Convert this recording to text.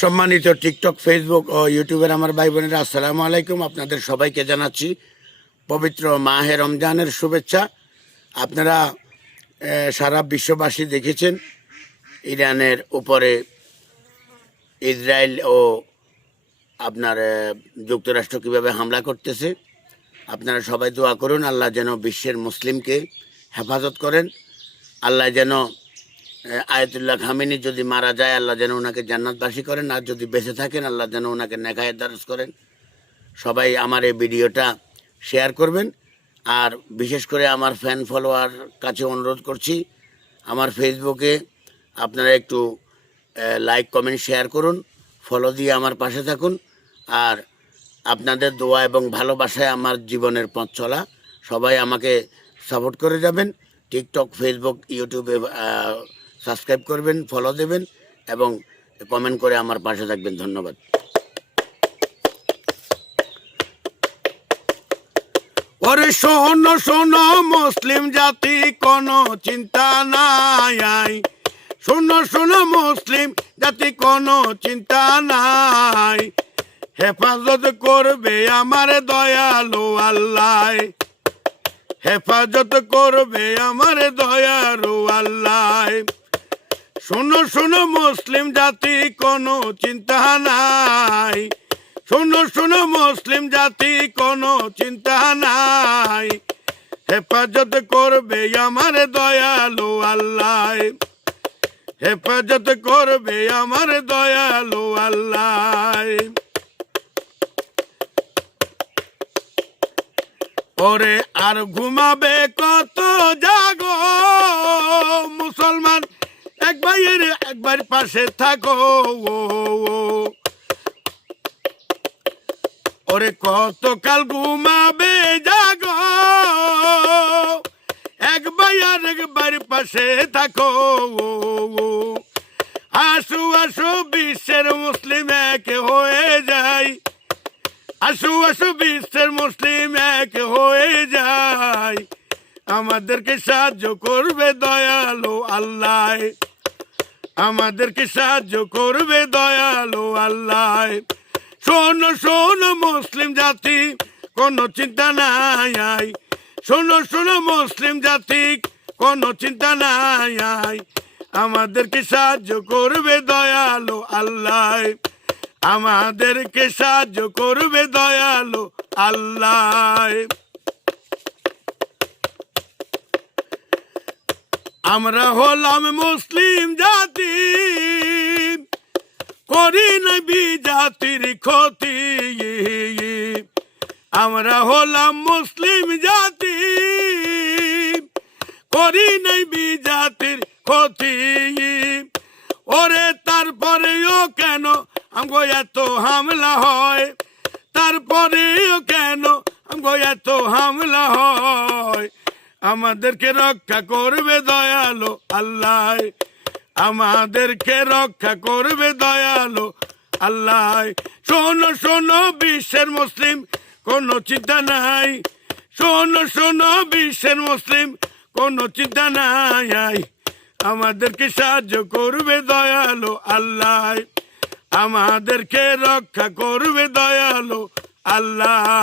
সম্মানিত TikTok, Facebook ও ইউটিউবের আমার ভাই বোনেরা, আসসালামু আলাইকুম। আপনাদের সবাইকে জানাচ্ছি পবিত্র মাহে রমজানের শুভেচ্ছা। আপনারা সারা বিশ্ববাসী দেখেছেন ইরানের উপরে ইসরায়েল ও আপনার যুক্তরাষ্ট্র কীভাবে হামলা করতেছে। আপনারা সবাই দোয়া করুন, আল্লাহ যেন বিশ্বের মুসলিমকে হেফাজত করেন। আল্লাহ যেন আয়াতুল্লাহ খামেনি যদি মারা যায়, আল্লাহ যেন ওনাকে জান্নাতবাসী করেন, আর যদি বেঁচে থাকেন আল্লাহ যেন ওনাকে নেকায়েত দারাজ করেন। সবাই আমার এই ভিডিওটা শেয়ার করবেন। আর বিশেষ করে আমার ফ্যান ফলোয়ার কাছে অনুরোধ করছি, আমার ফেসবুকে আপনারা একটু লাইক, কমেন্ট, শেয়ার করুন, ফলো দিয়ে আমার পাশে থাকুন। আর আপনাদের দোয়া এবং ভালোবাসায় আমার জীবনের পথ চলা। সবাই আমাকে সাপোর্ট করে যাবেন। টিকটক, ফেসবুক, ইউটিউবে সাবস্ক্রাইব করবেন, ফলো দেবেন এবং কমেন্ট করে আমার পাশে থাকবেন। ধন্যবাদ। ওরে শোনো শোনো মুসলিম জাতি, কোনো চিন্তা নাই। শোনো শোনো মুসলিম জাতি, কোনো চিন্তা নাই। হেফাজত করবে আমার দয়ালু আল্লাহ, হেফাজত করবে আমার দয়ালু আল্লাহ। শোনো শোনো মুসলিম জাতি, কোনো চিন্তা নাই। শোনো শোনো মুসলিম জাতি, কোনো চিন্তা নাই। হেফাজত করবে আমার দয়ালু আল্লাহ, হেফাজত করবে আমার দয়ালু আল্লাহ। ওরে আর ঘুমাবে কত জাগো মুসলমান, একবার পাশে থাকো। ওরে কত কাল ঘুমাবে জাগো, একবার পাশে থাকো। আসু আসু বিশ্বের মুসলিম এক হয়ে যায়, আসু আসু বিশ্বের মুসলিম এক হয়ে যায়। আমাদেরকে সাহায্য করবে দয়ালু আল্লাহ, আমাদেরকে সাহায্য করবে দয়ালু আল্লাহ। শোনো শোনো মুসলিম জাতি, কোনো চিন্তা নাই। শোনো শোনো মুসলিম জাতি, কোনো চিন্তা নাই। আমাদেরকে সাহায্য করবে দয়ালু আল্লাহ, আমাদেরকে সাহায্য করবে দয়ালু আল্লাহ। আমরা হলাম মুসলিম জাতি, করি না বিজাতির ক্ষতি। আমরা হলাম মুসলিম জাতি, করি নাই বিজাতির ক্ষতি। ওরে তারপরেও কেন আমগো এত হামলা হয়, তারপরেও কেন আমগো এত হামলা হয়। আমাদেরকে রক্ষা করবে দয়ালু আল্লাহ, আমাদেরকে রক্ষা করবে দয়ালু আল্লাহ। শোনো শোনো বিশ্বের মুসলিম, কোনো চিন্তা নাই। শোনো শোনো বিশ্বের মুসলিম, কোনো চিন্তা নাই। আমাদেরকে সাহায্য করবে দয়ালু আল্লাহ, আমাদেরকে রক্ষা করবে দয়ালু আল্লাহ।